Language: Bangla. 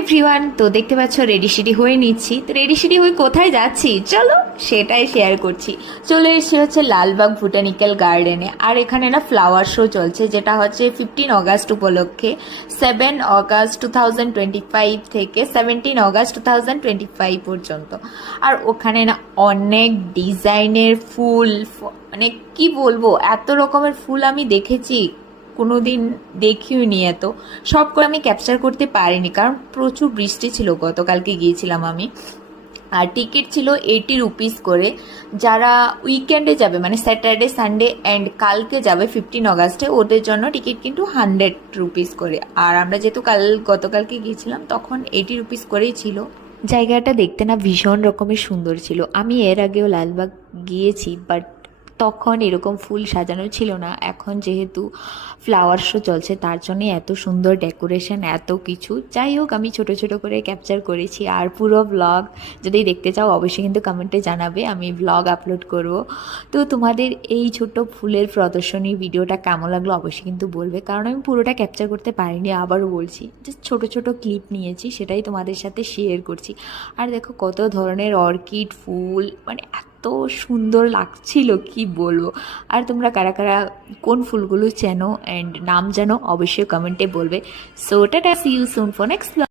এভরিওয়ান, তো দেখতে পাচ্ছ রেডি সেডি হয়ে নিচ্ছি। তো রেডি সেডি হয়ে কোথায় যাচ্ছি চলো সেটাই শেয়ার করছি। চলে এসেছি হচ্ছে লালবাগ বোটানিক্যাল গার্ডেনে। আর এখানে না ফ্লাওয়ার শো চলছে, যেটা হচ্ছে 15 আগস্ট উপলক্ষে। 7 আগস্ট 2025 থেকে 17 আগস্ট 2025 পর্যন্ত। আর ওখানে না অনেক ডিজাইনের ফুল, মানে কি বলবো, এত রকমের ফুল আমি দেখেছি কোনো দিন দেখিও নি এত। সব করে আমি ক্যাপচার করতে পারিনি, কারণ প্রচুর বৃষ্টি ছিল, গতকালকে গিয়েছিলাম আমি। আর টিকিট ছিল 80 রুপিস করে। যারা উইকেন্ডে যাবে, মানে স্যাটারডে সানডে অ্যান্ড কালকে যাবে 15 আগস্টে, ওদের জন্য টিকিট কিন্তু 100 রুপিস করে। আর আমরা যেহেতু গতকালকে গিয়েছিলাম তখন 80 রুপিস করেই ছিল। জায়গাটা দেখতে না ভীষণ রকমের সুন্দর ছিল। আমি এর আগেও লালবাগ গিয়েছি, বাট তখন এরকম ফুল সাজানো ছিল না। এখন যেহেতু ফ্লাওয়ার শো চলছে তার জন্য এত সুন্দর ডেকোরেশন, এত কিছু। যাই হোক, আমি ছোট ছোট করে ক্যাপচার করেছি। আর পুরো ব্লগ যদি দেখতে চাও অবশ্যই কিন্তু কমেন্টে জানাবে, আমি ব্লগ আপলোড করব। তো তোমাদের এই ছোট ফুলের প্রদর্শনী ভিডিওটা কেমন লাগলো অবশ্যই কিন্তু বলবে, কারণ আমি পুরোটা ক্যাপচার করতে পারিনি। আবারও বলছি, জাস্ট ছোট ছোট ক্লিপ নিয়েছি, সেটাই তোমাদের সাথে শেয়ার করছি। আর দেখো কত ধরনের অর্কিড ফুল, মানে এত সুন্দর লাগছিল কি বলবো। আর তোমরা কারা কারা কোন ফুলগুলো চেনো অ্যান্ড নাম জানো অবশ্যই কমেন্টে বলবে। So tata, see you soon for next.